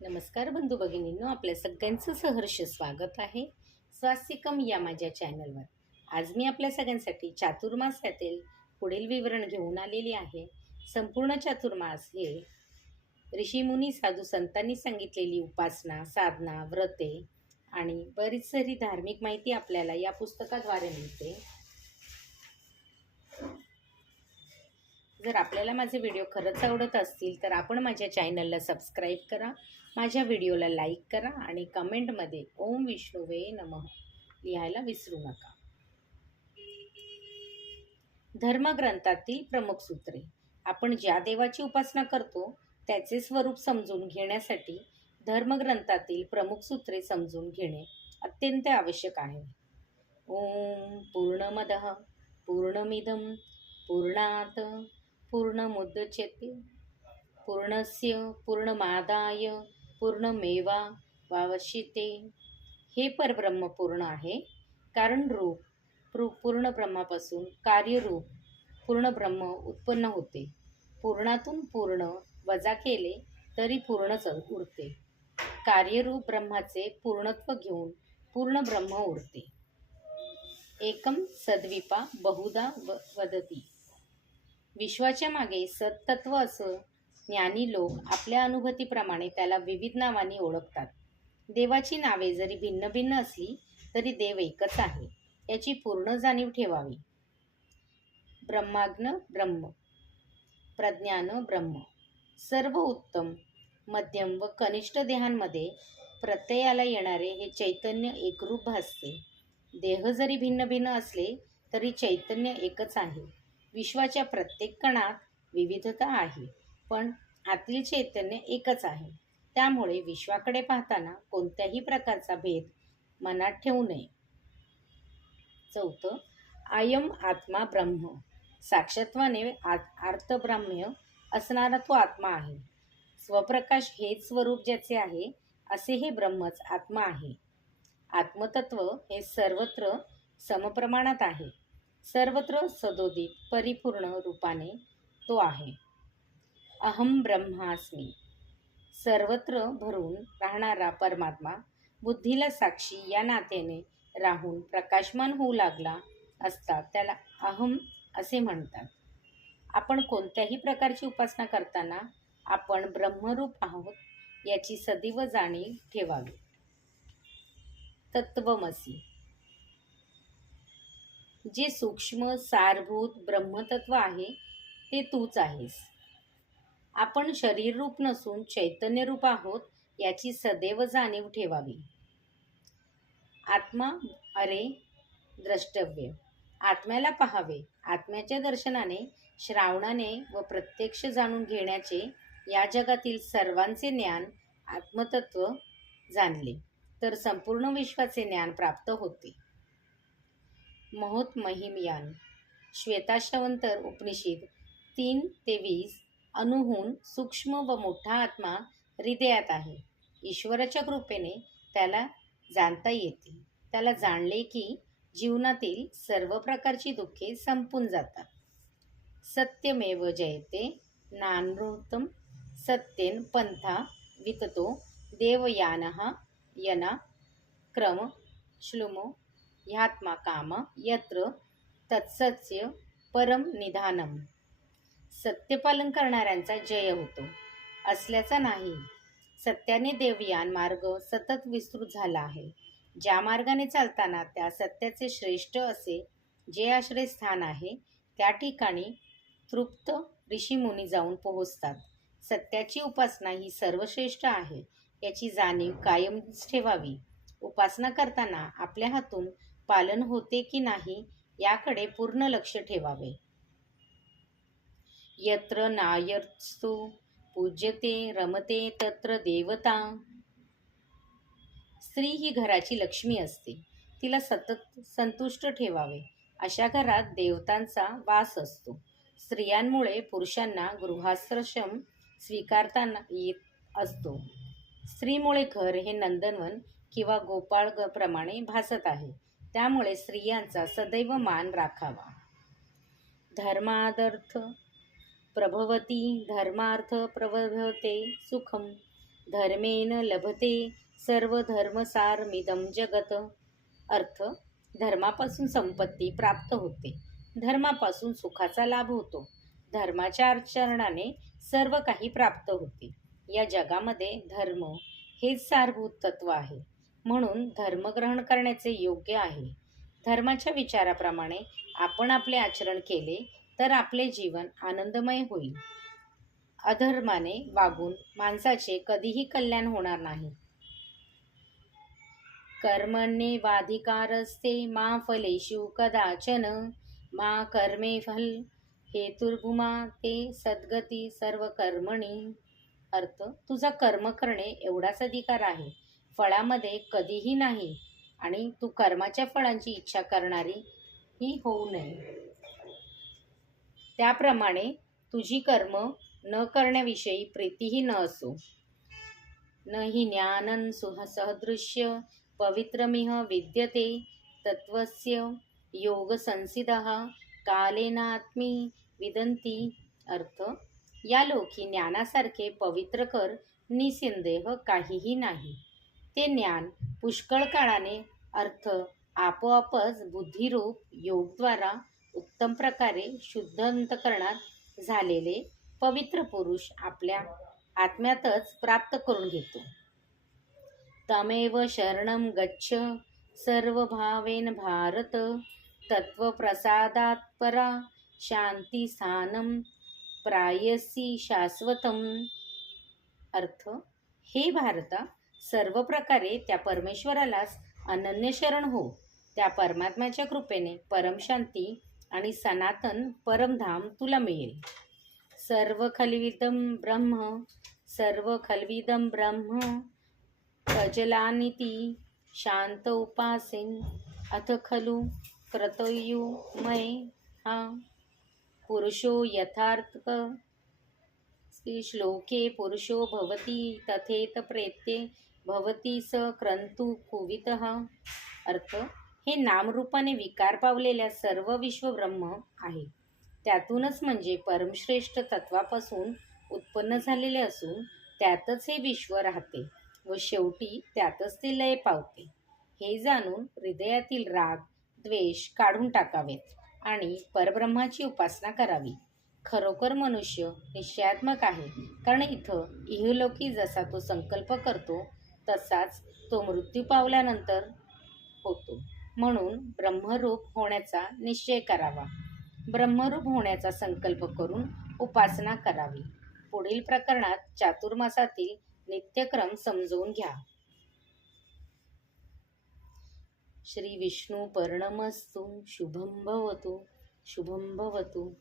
नमस्कार बंधू भगिनींनो आपल्या सगळ्यांचं सहर्ष स्वागत आहे स्वास्तिकम या माझ्या चॅनलवर. आज मी आपल्या सगळ्यांसाठी चातुर्मासातील पुढील विवरण घेऊन आलेली आहे. संपूर्ण चातुर्मास हे ऋषीमुनी साधू संतांनी सांगितलेली उपासना साधना व्रते आणि बरीच सारी धार्मिक माहिती आपल्याला या पुस्तकाद्वारे मिळते. जर आपल्याला माझे व्हिडिओ खरंच आवडत असतील तर आपण माझ्या चॅनलला सबस्क्राईब करा. माझ्या व्हिडिओला लाईक करा आणि कमेंटमध्ये ओम विष्णुवे नमः लिहायला विसरू नका. धर्मग्रंथातील प्रमुख सूत्रे. आपण ज्या देवाची उपासना करतो त्याचे स्वरूप समजून घेण्यासाठी धर्मग्रंथातील प्रमुख सूत्रे समजून घेणे अत्यंत आवश्यक आहे. ओम पूर्णमद पूर्णमिदम पूर्णात पूर्णमुदच्यते पूर्णस्य पूर्णमादाय पूर्णमेवा वावशिते हे परब्रह्म पूर्ण आहे. कारण रूप प्रू पूर्ण ब्रह्मापासून कार्यरूप पूर्ण ब्रह्म उत्पन्न होते. पूर्णातून पूर्ण वजा केले तरी पूर्णच उरते. कार्यरूप ब्रह्माचे पूर्णत्व घेऊन पूर्ण ब्रह्म उरते. एकम सद्विपा बहुधा व वदती. विश्वाच्या मागे सत्तत्व असं ज्ञानी लोक आपल्या अनुभूतीप्रमाणे त्याला विविध नावांनी ओळखतात. देवाची नावे जरी भिन्न भिन्न असली तरी देव एकच आहे याची पूर्ण जाणीव ठेवावी. ब्रह्माग्न ब्रह्म प्रज्ञान ब्रह्म सर्व उत्तम मध्यम व कनिष्ठ देहांमध्ये प्रत्ययाला येणारे हे चैतन्य एकरूप भासते. देह जरी भिन्न भिन्न असले तरी चैतन्य एकच आहे. विश्वाच्या प्रत्येक कणात विविधता आहे. पण आतील चैतन्य एकच आहे. त्यामुळे विश्वाकडे पाहताना कोणत्याही प्रकारचा भेद मनात ठेवू नये. चौथं आयम आत्मा ब्रह्म. साक्षात्वाने आर्तब्राह्म्य असणारा तो आत्मा आहे. स्वप्रकाश हेच स्वरूप ज्याचे आहे असे हे ब्रह्मच आत्मा आहे. आत्मतत्व हे सर्वत्र समप्रमाणात आहे. सर्वत्र सदोदित परिपूर्ण रूपाने तो आहे. अहम ब्रह्मास्मी. सर्वत्र भरून राहणारा परमात्मा बुद्धीला साक्षी या नात्याने राहून प्रकाशमान होऊ लागला असता त्याला अहम असे म्हणतात. आपण कोणत्याही प्रकारची उपासना करताना आपण ब्रह्मरूप आहोत याची सदैव जाणीव ठेवावी. तत्वमसी जे सूक्ष्म सारभूत ब्रह्मतत्व आहे ते तूच आहेस. आपण शरीररूप नसून चैतन्यरूप आहोत याची सदैव जाणीव ठेवावी. आत्मा अरे द्रष्टव्य. आत्म्याला पहावे. आत्म्याच्या दर्शनाने श्रावणाने व प्रत्यक्ष जाणून घेण्याचे या जगातील सर्वांचे ज्ञान आत्मतत्व जाणले तर संपूर्ण विश्वाचे ज्ञान प्राप्त होते. महोत महिमयान श्वेताशवंतर उपनिषद तीन ते वीस अनुहून सूक्ष्म व मोठा आत्मा हृदयात आहे. ईश्वराच्या कृपेने त्याला जाणता येते. त्याला जाणले की जीवनातील सर्व प्रकारची दुःखे संपून जातात. सत्यमेव जयते नानृतम सत्येन पंथा विततो देवयान यना क्रम श्लुमो ह्यात्मा काम यत्र तत्सत्य परम निधानम. सत्यपालन करणाऱ्यांचा जय होतो. असल्याचा नाही. सत्याने देवयान मार्ग सतत विस्तृत झाला आहे. ज्या मार्गाने चालताना त्या सत्याचे श्रेष्ठ असे जे आश्रयस्थान आहे त्या ठिकाणी तृप्त ऋषीमुनी जाऊन पोहोचतात. सत्याची उपासना ही सर्वश्रेष्ठ आहे. याची जाणीव कायमच ठेवावी. उपासना करताना आपल्या हातून पालन होते की नाही याकडे पूर्ण लक्ष ठेवावे. यत्र नायर्स्तु पूज्यते रमते तत्र देवता. स्त्री ही घराची लक्ष्मी असते. तिला सतत संतुष्ट ठेवावे. अशा घरात देवतांचा वास असतो. स्त्रियांमुळे पुरुषांना गृहाश्रम स्वीकारताना येत असतो. स्त्रीमुळे घर हे नंदनवन किंवा गोपाळ प्रमाणे भासत आहे. त्यामुळे स्त्रियांचा सदैव मान राखावा. धर्मादर्थ प्रभवती धर्मार्थ प्रवर्धते सुखम धर्मेन लभते सर्व धर्मसारमिदं जगत. अर्थ धर्मापासून संपत्ती प्राप्त होते. धर्मापासून सुखाचा लाभ होतो. धर्माच्या आचरणाने सर्व काही प्राप्त होते. या जगामध्ये धर्म हेच सारभूत तत्व आहे. म्हणून धर्म ग्रहण करण्याचे योग्य आहे. धर्माच्या विचाराप्रमाणे आपण आपले आचरण केले तर आपले जीवन आनंदमय होईल. अधर्माने वागून माणसाचे कधीही कल्याण होणार नाही. कर्मण्येवाधिकारस्ते मा फलेशु कदाचन मा कर्मे फल हेतुर्भुमा ते सद्गती सर्व कर्मणी अर्थ तुझा कर्म करणे एवढाच अधिकार आहे. फळामध्ये कधीही नाही आणि तू कर्माच्या फळांची इच्छा करणारी ही होऊ नये. त्याप्रमाणे तुझी कर्म न करण्याविषयी प्रीतीही न असो. न हि ज्ञानं सुह सहदृश्य पवित्रमिह विद्यते तत्त्वस्य योगसंसिदः कालेनात्मी विदंती अर्थ या लोकी ज्ञानासारखे पवित्र कर निसंदेह काहीही नाही. ते ज्ञान पुष्कळ काळाने अर्थ आपोआपच बुद्धिरूप योगद्वारा उत्तम प्रकारे शुद्ध अंतकरणात झालेले पवित्र पुरुष आपल्या आत्म्यातच प्राप्त करून घेतो. तमेव शरणं गच्छ सर्वभावेन भारत तत्वप्रसादात् परा शांतिस्थानं प्रायसी शाश्वतम. अर्थ हे भारता सर्व प्रकारे त्या परमेश्वरालाच अनन्य शरण हो त्या परमात्म्याच्या कृपेने परमशांती आणि सनातन परमधाम तुला मिळेल. सर्व खलविदम ब्रह्म सर्व खलविदम ब्रह्म कजलानिती शांत उपासीन अथ खलु क्रतयुमय हा. पुरुषो यथार्थक श्लोके पुरुषो भवति तथेत प्रेत्ये भवती स क्रंतु कुवितः. अर्थ हे नामरूपाने विकार पावलेल्या सर्व विश्वब्रह्म आहे. त्यातूनच म्हणजे परमश्रेष्ठ तत्वापासून उत्पन्न झालेले असून त्यातच हे विश्व राहते व शेवटी त्यातच ते लय पावते. हे जाणून हृदयातील राग द्वेष काढून टाकावेत आणि परब्रह्माची उपासना करावी. खरोखर मनुष्य निश्चयात्मक आहे कारण इथं इहलोकी जसा तो संकल्प करतो तसाच तो मृत्यू पावल्यानंतर होतो. म्हणून ब्रह्मरूप होण्याचा निश्चय करावा. ब्रह्मरूप होण्याचा संकल्प करून उपासना करावी. पुढील प्रकरणात चातुर्मासातील नित्यक्रम समजवून घ्या. श्री विष्णू पर्णमस्तु शुभम भवतु शुभम भवतु.